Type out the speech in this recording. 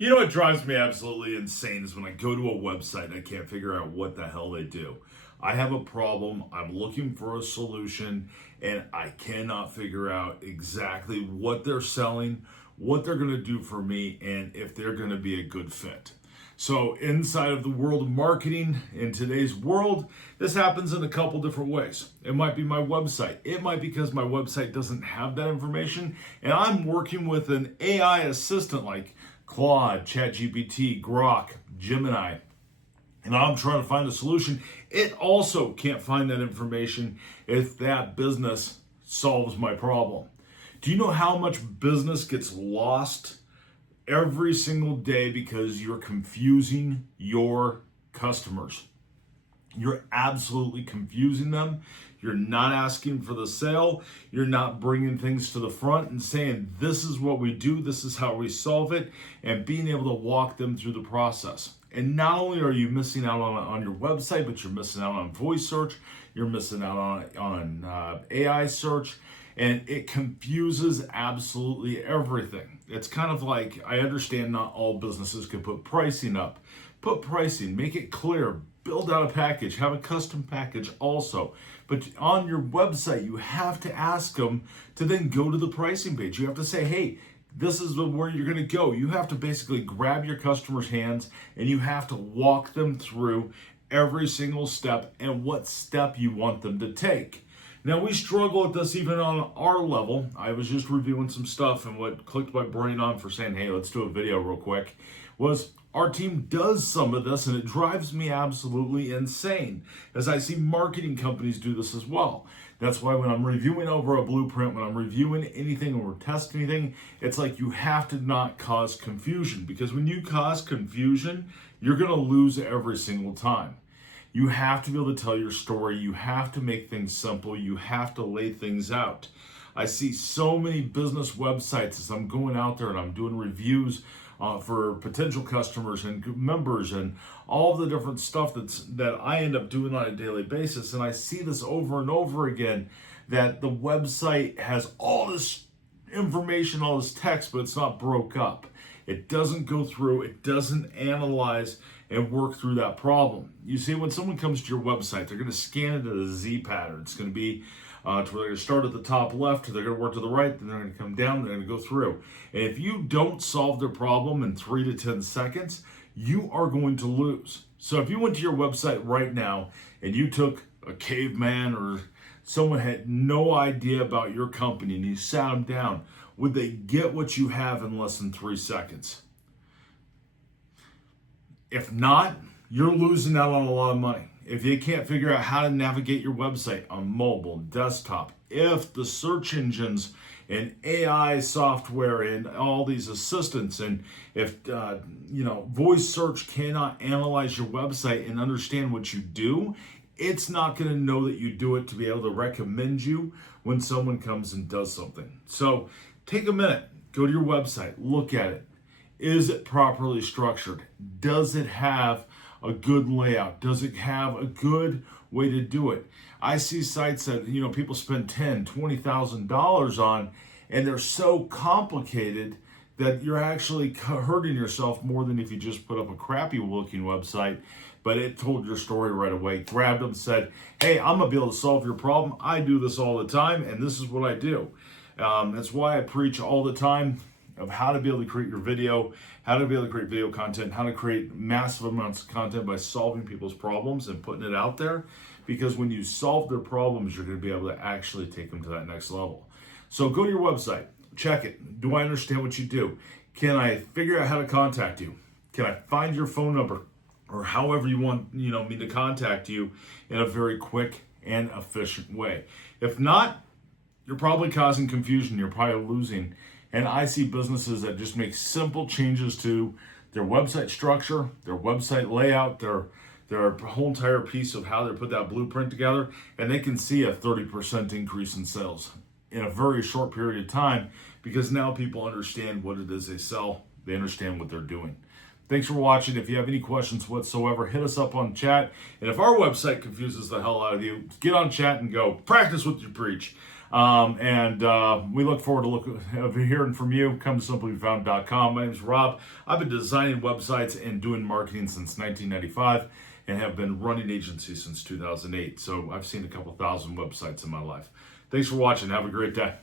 You know what drives me absolutely insane is when I go to a website and I can't figure out what the hell they do. I have a problem, I'm looking for a solution, and I cannot figure out exactly what they're selling, what they're going to do for me, and if they're going to be a good fit. So inside of the world of marketing, in today's world, this happens in a couple different ways. It might be my website. It might be because my website doesn't have that information, and I'm working with an AI assistant like Claude, ChatGPT, Grok, Gemini, and I'm trying to find a solution. It also can't find that information if that business solves my problem. Do you know how much business gets lost every single day because you're confusing your customers? You're absolutely confusing them. You're not asking for the sale. You're not bringing things to the front and saying, this is what we do, this is how we solve it, and being able to walk them through the process. And not only are you missing out on your website, but you're missing out on voice search, you're missing out on AI search, and it confuses absolutely everything. It's kind of like, I understand not all businesses can put pricing up. Put pricing, make it clear, build out a package, have a custom package also. But on your website, you have to ask them to then go to the pricing page. You have to say, hey, this is where you're going to go. You have to basically grab your customer's hands and you have to walk them through every single step and what step you want them to take. Now, we struggle at this even on our level. I was just reviewing some stuff, and what clicked my brain on for saying, hey, let's do a video real quick, was our team does some of this, and it drives me absolutely insane as I see marketing companies do this as well. That's why when I'm reviewing over a blueprint, when I'm reviewing anything or testing anything, it's like you have to not cause confusion, because when you cause confusion, you're going to lose every single time. You have to be able to tell your story. You have to make things simple. You have to lay things out. I see so many business websites as I'm going out there and I'm doing reviews for potential customers and members and all the different stuff that I end up doing on a daily basis. And I see this over and over again, that the website has all this information, all this text, but it's not broke up. It doesn't go through, it doesn't analyze and work through that problem. You see, when someone comes to your website, they're going to scan it as a Z pattern. It's going to be to where they're going to start at the top left, they're going to work to the right, then they're going to come down, they're going to go through. And if you don't solve their problem in 3 to 10 seconds, you are going to lose. So if you went to your website right now and you took a caveman or someone had no idea about your company and you sat them down, would they get what you have in less than 3 seconds? If not, you're losing out on a lot of money. If you can't figure out how to navigate your website on mobile, desktop, if the search engines and AI software and all these assistants, and if voice search cannot analyze your website and understand what you do, it's not going to know that you do it to be able to recommend you when someone comes and does something. So take a minute, go to your website, look at it. Is it properly structured? Does it have a good layout? Does it have a good way to do it? I see sites that people spend $10,000, $20,000 on, and they're so complicated that you're actually hurting yourself more than if you just put up a crappy looking website, but it told your story right away. Grabbed them, said, hey, I'm gonna be able to solve your problem. I do this all the time, and this is what I do. That's why I preach all the time of how to be able to create your video, how to be able to create video content, how to create massive amounts of content by solving people's problems and putting it out there. Because when you solve their problems, you're going to be able to actually take them to that next level. So go to your website, check it. Do I understand what you do? Can I figure out how to contact you? Can I find your phone number or however you want me to contact you in a very quick and efficient way? If not, you're probably causing confusion. You're probably losing. And I see businesses that just make simple changes to their website structure, their website layout, their whole entire piece of how they put that blueprint together, and they can see a 30% increase in sales in a very short period of time, because now people understand what it is they sell. They understand what they're doing. Thanks for watching. If you have any questions whatsoever, hit us up on chat. And if our website confuses the hell out of you, get on chat and go practice what you preach. And we look forward to hearing from you. Come to simplyfound.com. My name is Rob. I've been designing websites and doing marketing since 1995 and have been running agencies since 2008. So I've seen a couple thousand websites in my life. Thanks for watching. Have a great day.